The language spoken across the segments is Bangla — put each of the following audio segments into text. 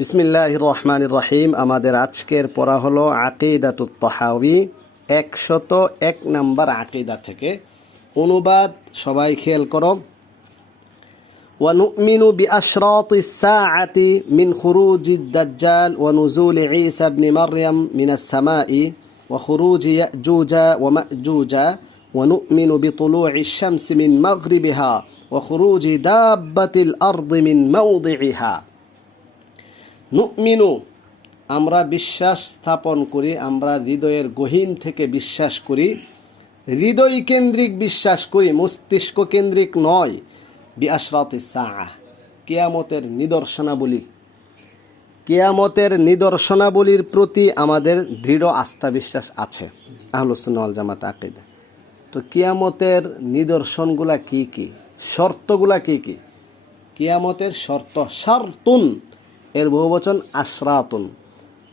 বিসমিল্লাহ রহমান রহিম আমাদের আজকের পড়া হলো আকিদাতুত তহাবি একশত এক নাম্বার আকিদা থেকে অনুবাদ সবাই খেয়াল করো ونؤمن بأشراط الساعة من خروج الدجال ونزول عيسى بن مريم من السماء وخروج يأجوج ومأجوج ونؤمن بطلوع الشمس من مغربها وخروج دابة الأرض من موضعها নুমিনু। আমরা বিশ্বাস স্থাপন করি, আমরা হৃদয়ের গহীন থেকে বিশ্বাস করি। হৃদয় কেন্দ্রিক বিশ্বাস করি, মস্তিষ্ক কেন্দ্রিক নয়। বিআশরাত সাআ কেয়ামতের নিদর্শনাবলী। কেয়ামতের নিদর্শনাবলীর প্রতি আমাদের দৃঢ় আস্থা বিশ্বাস আছে আহলুসুন্নাল জামাত আকিদা। তো কেয়ামতের নিদর্শনগুলা কি কি? শর্তগুলা কি কি? কেয়ামতের শর্ত শারতুন। এর বহুবচন আশরাতুন।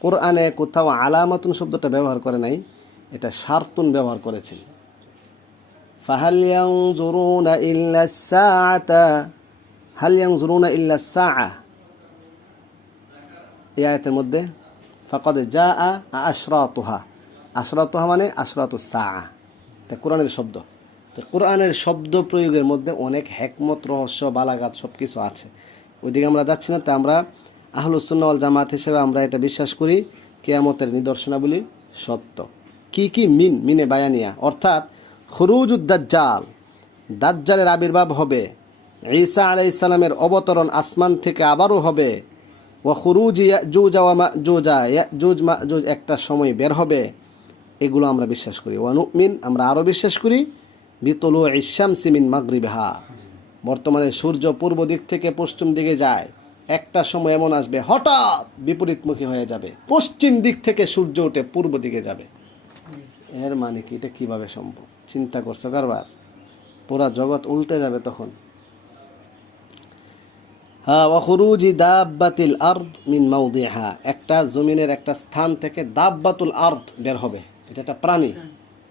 কোরআনে কোথাও আলামাতুন শব্দটা ব্যবহার করে নাই, এটা শারতুন ব্যবহার করেছে। ফাহাল ইয়ানজুরুনা ইল্লা সাআতা, হাল ইয়ানজুরুনা ইল্লা সাআ। আয়াতের মধ্যে, ফাকাদ জাআ আশরাতুহা। আশরাতুহা মানে আশরাতু এটা কোরআনের শব্দ। কোরআনের শব্দ প্রয়োগের মধ্যে অনেক হেকমত, রহস্য বালাগাত সব কিছু আছে। ওইদিকে আমরা যাচ্ছি না, তো আমরা আহলুসুন্নাওয়াল জামাত হিসেবে আমরা এটা বিশ্বাস করি, কেয়ামতের নিদর্শনাবলী সত্য। কি কি মিন, মিনে বায়ানিয়া? অর্থাৎ খরুজুদ্দাজ্জাল দাজ্জালের আবির্ভাব হবে, ঈসা আলাই ইসলামের অবতরণ আসমান থেকে আবারও হবে ও খুরুজ ওয়া জুজা জুজ মা জুজ একটা সময় বের হবে, এগুলো আমরা বিশ্বাস করি। ওয়ানুমিন আমরা আরও বিশ্বাস করি বিতলু ইসাম সিমিন মাগরিবহা। বর্তমানে সূর্য পূর্ব দিক থেকে পশ্চিম দিকে যায়। একটা সময় এমন আসবে, হঠাৎ বিপরীতমুখী হয়ে যাবে। পশ্চিম দিক থেকে সূর্য উঠে পূর্ব দিকে যাবে। এর মানে কি? এটা কীভাবে সম্ভব? চিন্তা করছ কারবার? পুরা জগৎ উল্টে যাবে তখন। দাব্বাতিল আর্দ মিন মাউদিহা। একটা জমিনের একটা স্থান থেকে দাব্বাতুল আর্দ বের হবে। এটা একটা প্রাণী।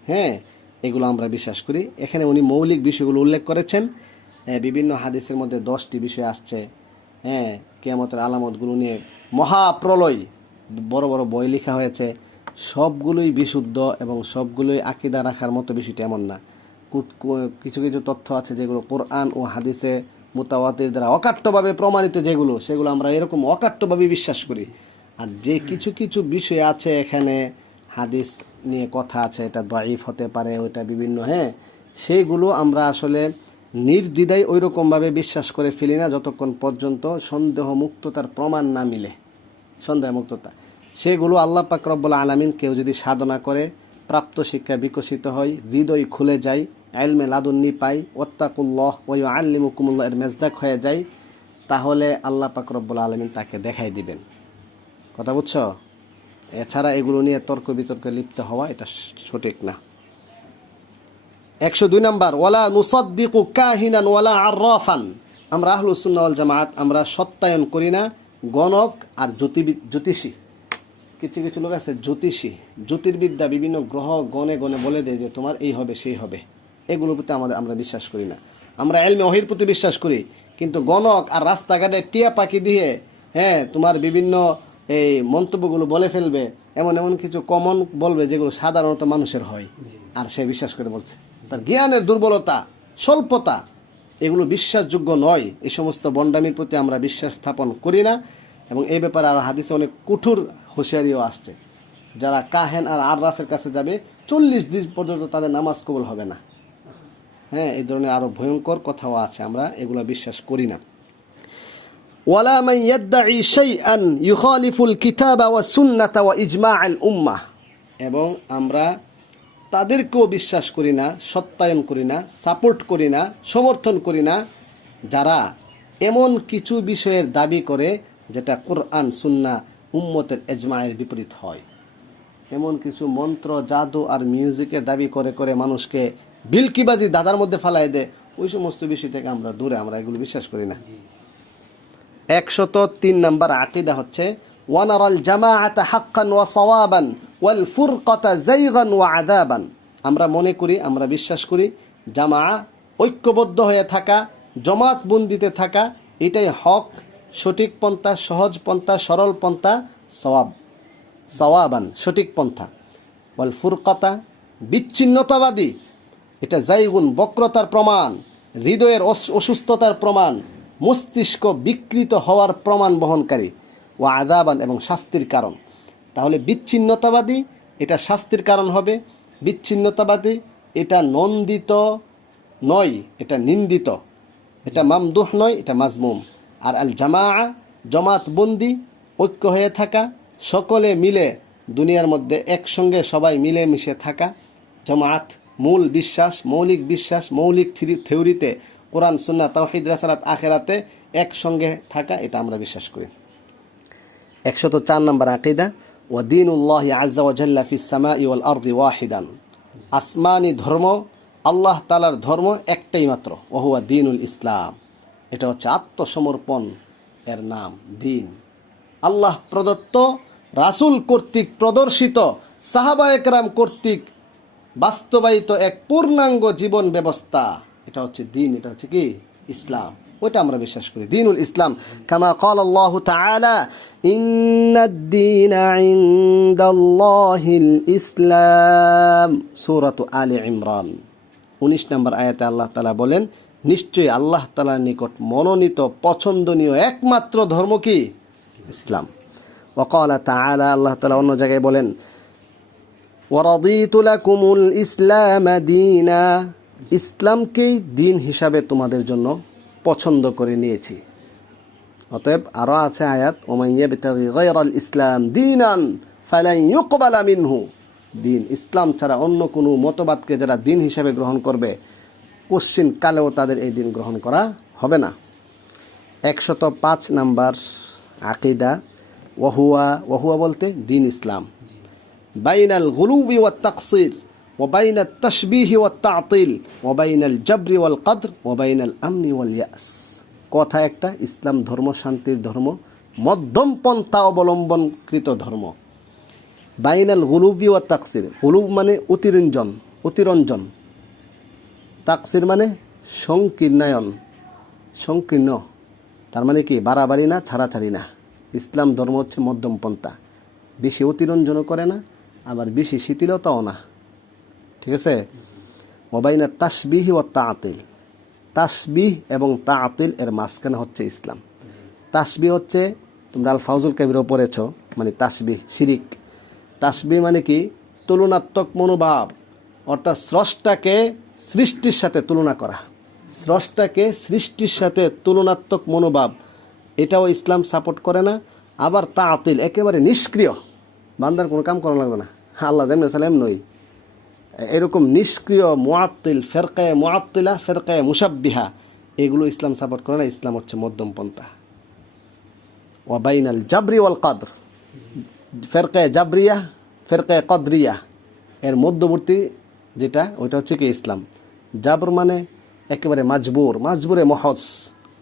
হ্যাঁ এগুলো আমরা বিশ্বাস করি। এখানে উনি মৌলিক বিষয়গুলো উল্লেখ করেছেন। বিভিন্ন হাদিসের মধ্যে দশটি বিষয় আসছে। হ্যাঁ কেয়ামতের আলামতগুলো নিয়ে মহাপ্রলয় বড় বড় বই লেখা হয়েছে। সবগুলোই বিশুদ্ধ এবং সবগুলোই আকিদা রাখার মতো বিষয়টি এমন না। কিছু কিছু তথ্য আছে যেগুলো কোরআন ও হাদিসে মোতাওয়াতির দ্বারা অকাট্যভাবে প্রমাণিত যেগুলো সেগুলো আমরা এরকম অকাট্যভাবে বিশ্বাস করি। আর যে কিছু কিছু বিষয় আছে এখানে হাদিস নিয়ে কথা আছে এটা দাইফ হতে পারে ওইটা বিভিন্ন হ্যাঁ সেইগুলো আমরা আসলে নির্দ্বিধায় ওই রকমভাবে বিশ্বাস করে ফেলি না যতক্ষণ পর্যন্ত সন্দেহ মুক্ততার প্রমাণ না মিলে। সন্দেহ মুক্ততা সেগুলো আল্লাহ পাক রব্বুল আলমিন কেউ যদি সাধনা করে, প্রাপ্ত শিক্ষা বিকশিত হয়, হৃদয় খুলে যায় আইলমে লাদুন্নি পাই ওত্তাকুল্লাহ ওই আল্লিমুকুমুল্লাহ এর মেজদাক হয়ে যায়, তাহলে আল্লাহ পাক রব্বুল আলমিন তাকে দেখাই দিবেন। কথা বুঝছ? এছাড়া এগুলো নিয়ে তর্ক বিতর্কে লিপ্ত হওয়া এটা সঠিক না। একশো দুই নাম্বার ওয়ালা নুসাদ্দিকু কাহিনান ওয়ালা আররাফান। আমরা আহলুসুন্নাহ ওয়াল জামাত আমরা সত্যায়ন করি না। গণক আর জ্যোতিবি জ্যোতিষী। কিছু কিছু লোক আছে জ্যোতিষী। জ্যোতির্বিদ্যা বিভিন্ন গ্রহ গণে গণে বলে দেয় যে তোমার এই হবে সেই হবে। এগুলোর প্রতি আমাদের আমরা বিশ্বাস করি না। আমরা এলমে অহির প্রতি বিশ্বাস করি। কিন্তু গণক আর রাস্তাঘাটে টিয়া পাখি দিয়ে হ্যাঁ তোমার বিভিন্ন এই মন্তব্যগুলো বলে ফেলবে। এমন এমন কিছু কমন বলবে যেগুলো সাধারণত মানুষের হয়। আর সে বিশ্বাস করে বলছে। তার জ্ঞানের দুর্বলতা, স্বল্পতা, এগুলো বিশ্বাসযোগ্য নয়। এই সমস্ত বন্ডামির প্রতি আমরা বিশ্বাস স্থাপন করি না এবং এই ব্যাপারে আর হাদিসে অনেক কঠোর হুঁশিয়ারিও আসছে। যারা কাহেন আর আররাফের কাছে যাবে, চল্লিশ দিন পর্যন্ত তাদের নামাজ কবল হবে না। হ্যাঁ এই ধরনের আরও ভয়ঙ্কর কথাও আছে, আমরা এগুলো বিশ্বাস করি না। ওয়ালা ইউখালিফুল কিতাবা ওয়া ইজমাআল উম্মাহ। এবং আমরা তাদেরকেও বিশ্বাস করি না সত্যায়ন করি না সাপোর্ট করি না সমর্থন করি না। যারা এমন কিছু বিষয়ের দাবি করে যেটা কোরআন সুন্না উম্মতের এজমায়ের বিপরীত হয়। এমন কিছু মন্ত্র জাদু আর মিউজিকের দাবি করে করে মানুষকে বিলকিবাজি দাদার মধ্যে ফালাই দেয় ওই সমস্ত বিষয় থেকে আমরা দূরে আমরা এগুলো বিশ্বাস করি না। একশত তিন নম্বর আকিদা হচ্ছে ওয়া সাওয়াবান ওয়াল ফুরকাতা জাইগান ওয়া আদাবান আমরা মনে করি, আমরা বিশ্বাস করি জামা ঐক্যবদ্ধ হয়ে থাকা, জমাত বন্দিতে থাকা, এটাই হক, সঠিক পন্থা, সহজ পন্থা, সরল পন্থা, সওয়াব। সওয়াবান, সঠিক পন্থা। ওয়াল ফুরকতা বিচ্ছিন্নতাবাদী। এটা জাইগুন বক্রতার প্রমাণ, হৃদয়ের অস- অসুস্থতার প্রমাণ, মস্তিষ্ক বিকৃত হওয়ার প্রমাণ বহনকারী। ও আদাবান এবং শাস্তির কারণ। তাহলে বিচ্ছিন্নতাবাদী, এটা শাস্তির কারণ হবে। বিচ্ছিন্নতাবাদী, এটা নন্দিত নয়, এটা নিন্দিত। এটা মামদুহ নয়, এটা মাজমুম। আর আল জামা জমাতবন্দি ঐক্য হয়ে থাকা, সকলে মিলে দুনিয়ার মধ্যে একসঙ্গে সবাই মিলে মিশে থাকা। জমাত, মূল বিশ্বাস, মৌলিক বিশ্বাস, মৌলিক থিওরিতে কোরআন সুন্না তাওহিদ, রাসালাত, আখেরাতে একসঙ্গে থাকা, এটা আমরা বিশ্বাস করি। একশত চার নম্বর আকিদা ও দিন উল্লাহ আজ্জা ওয়াজাল্লা ফি সামা ইউল আর্দি ওয়াহিদান। আসমানি ধর্ম, আল্লাহ তালার ধর্ম একটাই মাত্র ওহুয়া দিনুল ইসলাম। এটা হচ্ছে আত্মসমর্পণ এর নাম, দিন। আল্লাহ প্রদত্ত, রাসূল কর্তৃক প্রদর্শিত, সাহাবা একরাম কর্তৃক বাস্তবায়িত এক পূর্ণাঙ্গ জীবন ব্যবস্থা। এটা হচ্ছে দিন, এটা হচ্ছে কি? ইসলাম। ওটা আমরা বিশ্বাস করি। দিনুল ইসলাম, কামা কল আল্লাহ ইসলাম, সৌরত আলী ইমরান। উনিশ নম্বর আয়াতে আল্লাহ তালা বলেন, নিশ্চয়ই আল্লাহ তালার নিকট মনোনীত, পছন্দনীয় একমাত্র ধর্ম কি? ইসলাম। ওকাল তালা আল্লাহ তালা অন্য জায়গায় বলেন ইসলামকেই দিন হিসাবে তোমাদের জন্য পছন্দ করে নিয়েছি। অতএব আরও আছে আয়াত ওমাইয়া বিতাগি গায়রাল ইসলাম দীনান ফালান ইউকবালা মিনহু। দিন ইসলাম ছাড়া অন্য কোনো মতবাদকে যারা দিন হিসাবে গ্রহণ করবে, পশ্চিম কালেও তাদের এই দিন গ্রহণ করা হবে না। একশত পাঁচ নাম্বার আকিদা, ওহুয়া ওহুয়া বলতে দিন ইসলাম। বাইনাল গুলুবি ওয়া তাকসির ওবাইন তসবিহি ও তাতিল ওবাইন আল জবরি ওয়াল কদর ইয়াস। কথা একটা, ইসলাম ধর্ম, শান্তির ধর্ম মধ্যম পন্থা অবলম্বনকৃত ধর্ম। বাইনাল গুলুবি ও তাকসির, গুলুব মানে অতিরঞ্জন অতিরঞ্জন। তাকসির মানে সংকীর্ণায়ন, সংকীর্ণ। তার মানে কি, বাড়াবাড়ি না, ছাড়াছাড়ি না। ইসলাম ধর্ম হচ্ছে মধ্যম পন্থা বেশি অতিরঞ্জনও করে না, আবার বেশি শিথিলতাও না। ঠিক আছে? মোবাইনা তাসবিহি ও তাঁতিল। তাসবিহ এবং তা তাঁতিল এর মাঝখানে হচ্ছে ইসলাম। তাসবি হচ্ছে তোমরা আল ফাউজুল কাবিরও পড়েছ মানে তাসবিহ শিরিক। তাসবি মানে কি? তুলনাত্মক মনোভাব। অর্থাৎ স্রষ্টাকে সৃষ্টির সাথে তুলনা করা। স্রষ্টাকে সৃষ্টির সাথে তুলনাত্মক মনোভাব। এটাও ইসলাম সাপোর্ট করে না। আবার তাঁতিল, একেবারে নিষ্ক্রিয়। বান্দার কোনো কাম করা লাগবে না। আল্লাহ যেমন সালাম নই এরকম নিষ্ক্রিয় মোয়াত্তিল ফেরকায় মোয়াত্তিলা ফেরকায় মুসাব্বিহা এগুলো ইসলাম সাপোর্ট করে না, ইসলাম হচ্ছে মধ্যম পন্থা। ওয়াবাইনাল জাবরি ওয়াল কাদর, ফেরকায় জাবরিয়া, ফেরকায় কদরিয়া। এর মধ্যবর্তী যেটা, ওইটা হচ্ছে কি ইসলাম। জাবর মানে একেবারে মাজবুর, মাজবুরে মহজ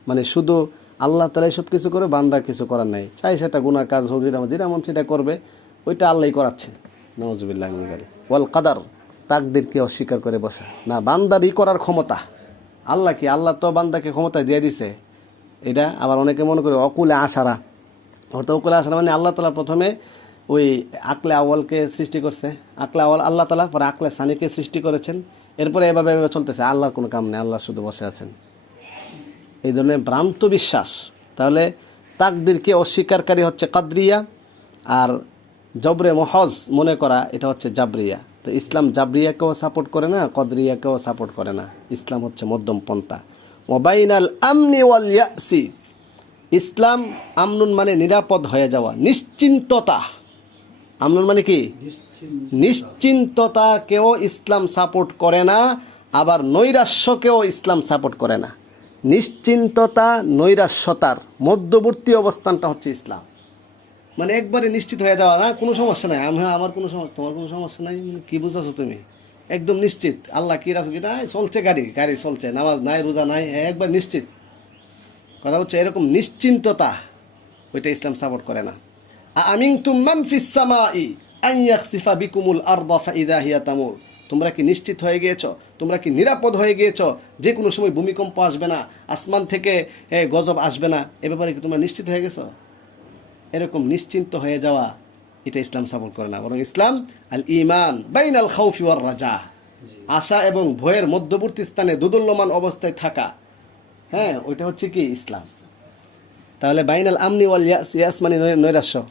মানে শুধু আল্লাহ তালাই সব কিছু করে, বান্দা কিছু করার নাই। চাই সেটা গুনার কাজ হোক, যেটা যেটা মন সেটা করবে, ওইটা আল্লাহই করাচ্ছে নজুবিল্লাহ ওয়াল কাদার। তাকদিরকে অস্বীকার করে বসে। না বান্দারই করার ক্ষমতা। আল্লাহ কি? আল্লাহ তো বান্দাকে ক্ষমতা দিয়ে দিছে। এটা আবার অনেকে মনে করে অকুলে আশারা। অর্থাৎ অকুলে আশারা মানে আল্লাহ তালা প্রথমে ওই আকলে আওয়ালকে সৃষ্টি করছে। আকলে আওয়াল আল্লাহ তালা, পরে আকলে সানিকে সৃষ্টি করেছেন। এরপরে এভাবে এভাবে চলতেছে। আল্লাহর কোনো কাম নেই, আল্লাহ শুধু বসে আছেন। এই ধরনের ভ্রান্ত বিশ্বাস। তাহলে তাকদিরকে অস্বীকারী হচ্ছে কাদরিয়া, আর জবরে মহজ মনে করা এটা হচ্ছে জাবরিয়া। তো ইসলাম জাবরিয়াকেও সাপোর্ট করে না কদরিয়াকেও সাপোর্ট করে না। ইসলাম হচ্ছে মধ্যম পন্থা। মোবাইনাল আমনি ওয়াল ইয়াসি। ইসলাম আমনুন মানে নিরাপদ হয়ে যাওয়া নিশ্চিন্ততা। আমনুন মানে কি? নিশ্চিন্ততাকেও ইসলাম সাপোর্ট করে না আবার নৈরাশ্যকেও ইসলাম সাপোর্ট করে না। নিশ্চিন্ততা নৈরাশ্যতার মধ্যবর্তী অবস্থানটা হচ্ছে ইসলাম। মানে একবারে নিশ্চিত হয়ে যাওয়া না, কোনো সমস্যা নাই। আমি আমার কোনো সমস্যা তোমার কোনো সমস্যা নাই? কি বুঝাছো তুমি? একদম নিশ্চিত। আল্লাহ কি রাখো কি? নাই চলছে গাড়ি গাড়ি চলছে, নামাজ নাই, রোজা নাই একবার নিশ্চিত। কথা হচ্ছে এরকম নিশ্চিন্ততা, ওইটা ইসলাম সাপোর্ট করে না। আমিন তুমান ফিসামা ই আইয়াকসিফা বিকুমুল ফাইদা হিয়া তামুর। তোমরা কি নিশ্চিত হয়ে গিয়েছ? তোমরা কি নিরাপদ হয়ে গিয়েছ? যে কোনো সময় ভূমিকম্প আসবে না, আসমান থেকে গজব আসবে না। এ ব্যাপারে কি তোমরা নিশ্চিত হয়ে গেছো? এরকম নিশ্চিন্ত হয়ে যাওয়া, এটা ইসলাম সাপোর্ট করে না। বরং ইসলাম আল ইমান বাইন আল খাউফি ওয়ার রাজা। আশা এবং ভয়ের মধ্যবর্তী স্থানে দুদুল্যমান অবস্থায় থাকা। হ্যাঁ ওইটা হচ্ছে কি ইসলাম? তাহলে বাইনাল আমনি ওয়াল ইয়াস মানে নৈরাশ্য।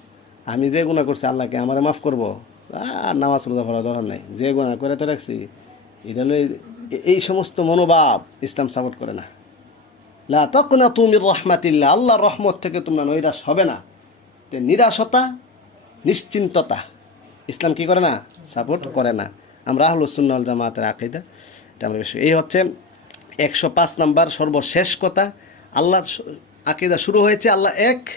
আমি যে গুণা করছি, আল্লাহকে আমারে মাফ করব। আর নামাজ রোজা পড়া দরকার নাই। যে গুণা করে তো রাখছি। এটা এই- সমস্ত মনোভাব ইসলাম সাপোর্ট করে না। লা তকনা তুমি রহমাতিল্লাহ। আল্লাহ রহমত থেকে তোমরা নৈরাশ হবে না। নিরাশতা, নিশ্চিন্ততা। ইসলাম কি করে না? সাপোর্ট করে না। আমরা আহলুসুন্নাল জামাতের আকিদা। এটা আমরা বেশি এই হচ্ছে একশো পাঁচ নাম্বার সর্বশেষ কথা। আল্লাহ আকিদা শুরু হয়েছে, আল্লাহ এক।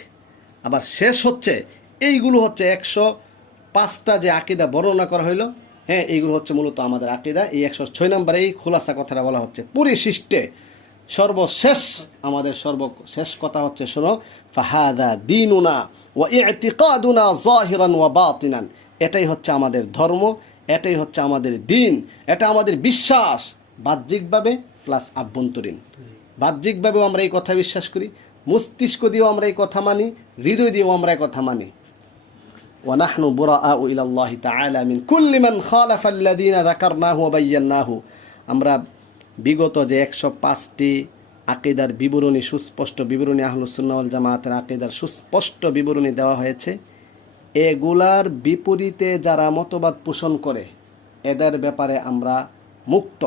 আবার শেষ হচ্ছে, এইগুলো হচ্ছে একশো পাঁচটা যে আকিদা বর্ণনা করা হইল। হ্যাঁ এইগুলো হচ্ছে মূলত আমাদের আকিদা। এই একশো ছয় নম্বরে এই খোলাসা কথাটা বলা হচ্ছে। পরিশিষ্টে সর্বশেষ আমাদের সর্বশেষ কথা হচ্ছে শোনো ফাহাদা দিনুনা ওয়া ইতিকাদুনা জাহিরান ওয়া বাতিনান এটাই হচ্ছে আমাদের ধর্ম এটাই হচ্ছে আমাদের দিন এটা আমাদের বিশ্বাস বাহ্যিকভাবে প্লাস আভ্যন্তরীণ বাহ্যিকভাবেও আমরা এই কথা বিশ্বাস করি মস্তিষ্ক দিয়েও আমরা এই কথা মানি হৃদয় দিয়েও আমরা এই কথা মানি ونحن براء إلى الله تعالى من كل من خالف الذين ذكرناه وبيناه আমরা বিগত যে একশো পাঁচটি আকিদার বিবরণী, সুস্পষ্ট বিবরণী আহলুসুল্নাওয়াল জামাতের আকিদার সুস্পষ্ট বিবরণী দেওয়া হয়েছে, এগুলার বিপরীতে যারা মতবাদ পোষণ করে, এদের ব্যাপারে আমরা মুক্ত।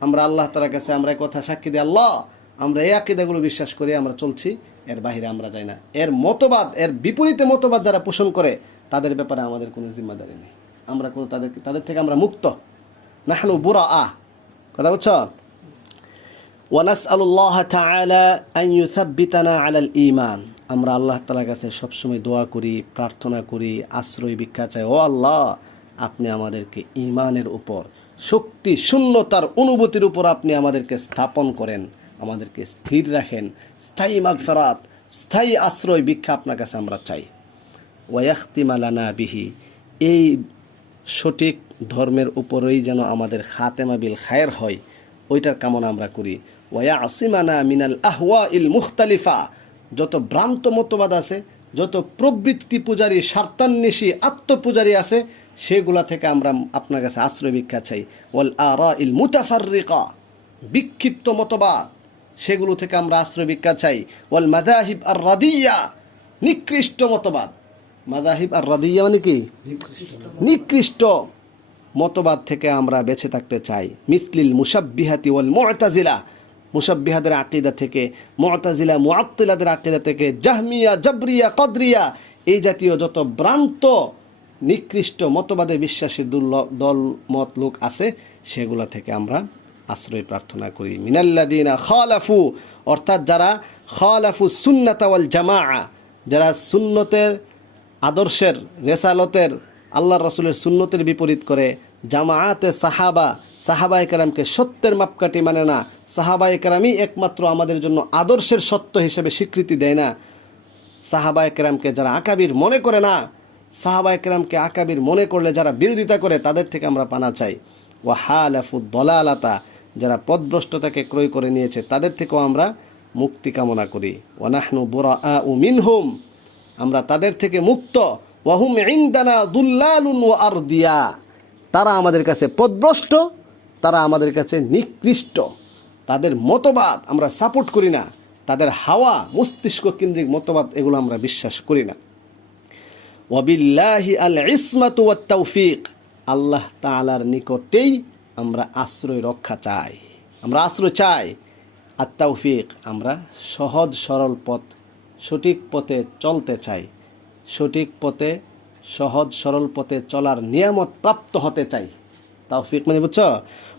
আমরা আল্লাহ তালার কাছে আমরা কথা সাক্ষী দিই, আল্লাহ, আমরা এই আকিদাগুলো বিশ্বাস করি আমরা চলছি, এর বাহিরে আমরা যাই না। এর মতবাদ, এর বিপরীতে মতবাদ যারা পোষণ করে, তাদের ব্যাপারে আমাদের কোনো জিম্মাদারি নেই। আমরা কোনো তাদের তাদের থেকে আমরা মুক্ত। নাহনু বুড়া আ কথা বুঝছ ونسأل الله تعالى أن يثبتنا على الإيمان আমরা আল্লাহ তালার কাছে সবসময় দোয়া করি প্রার্থনা করি আশ্রয় ভিক্ষা চাই ও আল্লাহ আপনি আমাদেরকে ইমানের উপর শক্তি শূন্যতার অনুভূতির উপর আপনি আমাদেরকে স্থাপন করেন আমাদেরকে স্থির রাখেন স্থায়ী মাগফেরাত স্থায়ী আশ্রয় ভিক্ষা আপনার কাছে আমরা চাই ওয়াখতিমালানা বিহি এই সঠিক ধর্মের উপরেই যেন আমাদের খাতেমা বিল খায়ের হয় ওইটার কামনা আমরা করি। ওয়া আসিমানা মিনাল আহওয়া ইল মুখতালিফা যত ভ্রান্ত মতবাদ আছে যত প্রবৃত্তি পূজারী স্বার্থান্বেষী আত্মপূজারী আছে সেগুলা থেকে আমরা আপনার কাছে আশ্রয় ভিক্ষা চাই। ওয়াল আরা ইল মুতাফাররিকা বিক্ষিপ্ত মতবাদ সেগুলো থেকে আমরা আশ্রয় ভিক্ষা চাই। ওয়াল মাদাহিব আর রাদিয়া নিকৃষ্ট মতবাদ। মাদাহিব আর রাদিয়া মানে কি? নিকৃষ্ট। মতবাদ থেকে আমরা বেঁচে থাকতে চাই। মিসলিল মুসাব্বিহাতি ওয়াল মুআতাজিলা মুসাব্বিহাদের আকিদা থেকে মুআতাজিলা মুআত্তিলাদের আকিদা থেকে, জাহমিয়া, জাবরিয়া, কদরিয়া, এই জাতীয় যত ভ্রান্ত, নিকৃষ্ট মতবাদে বিশ্বাসী দুর্ল- দল, মত, লোক আছে, সেগুলা থেকে আমরা আশ্রয় প্রার্থনা করি। মিনাল্লাদিনা খালাফু, অর্থাৎ যারা খালাফু সুন্নাতা ওয়াল জামাআ, যারা সুন্নতের, আদর্শের, রেসালতের আল্লাহ রসুলের সুন্নতের বিপরীত করে জামায়াতে সাহাবা সাহাবা একরামকে সত্যের মাপকাঠি মানে না। সাহাবা একরামই একমাত্র আমাদের জন্য আদর্শের সত্য হিসেবে স্বীকৃতি দেয় না। সাহাবা একরামকে যারা আকাবির মনে করে না সাহাবা একরামকে আকাবির মনে করলে যারা বিরোধিতা করে, তাদের থেকে আমরা পানা চাই। ও হালাফু দলালাতা, যারা পদভ্রষ্টতাকে ক্রয় করে নিয়েছে, তাদের থেকেও আমরা মুক্তি কামনা করি। ওয়ানাহনু বুরা উ মিনহুম, আমরা তাদের থেকে মুক্ত। ওয়াহুম ইনদানা দুল্লালুন ও আরদিয়া। তারা আমাদের কাছে পদভ্রষ্ট, তারা আমাদের কাছে নিকৃষ্ট। তাদের মতবাদ আমরা সাপোর্ট করি না, তাদের হাওয়া, মস্তিষ্ক কেন্দ্রিক মতবাদ এগুলো আমরা বিশ্বাস করি না। ওয়াবিল্লাহি আল ইসমাতু ওয়াত তৌফিক আল্লাহ তাআলার নিকটেই আমরা আশ্রয় রক্ষা চাই, আমরা আশ্রয় চাই। আর তৌফিক আমরা সহজ সরল পথ, সঠিক পথে চলতে চাই। সঠিক পথে, সহজ, সরল পথে চলার নিয়ামত প্রাপ্ত হতে চাই। তৌফিক মানে বুঝছ?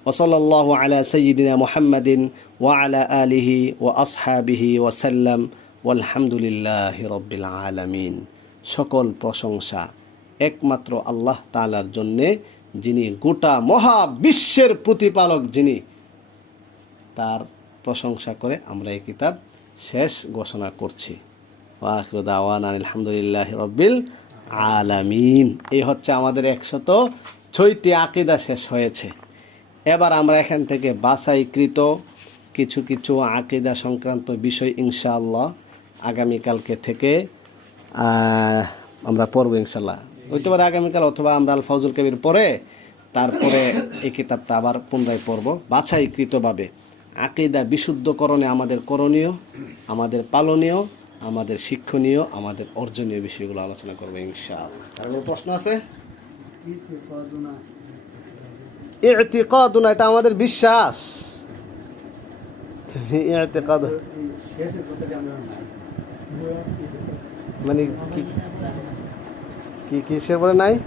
ওসল্লাহ আলা সঈদিনা মুহাম্মাদিন ওয়া আলা আলিহি ও আসহাবিহি ওয়াসাল্লাম ওয়ালহামদুলিল্লাহ রব্বিল আলামিন। সকল প্রশংসা একমাত্র আল্লাহ তালার জন্যে, যিনি গোটা মহা বিশ্বের প্রতিপালক যিনি, তার প্রশংসা করে আমরা এই কিতাব শেষ ঘোষণা করছি। ওয়াখির দাওয়ান আলহামদুলিল্লাহ রব্বিল আলামিন। এই হচ্ছে আমাদের একশত ছয়টি আকিদা শেষ হয়েছে। এবার আমরা এখান থেকে বাছাইকৃত কিছু কিছু আকিদা সংক্রান্ত বিষয় ইনশাআল্লাহ আগামীকালকে থেকে আমরা পড়ব ইনশাল্লাহ হইতে পারে আগামীকাল অথবা আমরা আল ফজল কবির পরে তারপরে এই কিতাবটা আবার পুনরায় পড়ব বাছাইকৃতভাবে। আকিদা বিশুদ্ধকরণে আমাদের করণীয়, আমাদের পালনীয় আমাদের শিক্ষণীয় আমাদের অর্জনীয় বিষয়গুলো আলোচনা করব ইনশাআল্লাহ। আর কোনো প্রশ্ন আছে? ইতিকাদুনা এটা আমাদের বিশ্বাস। ইতিকাদ মানে কি কি কিসের পরে নাই?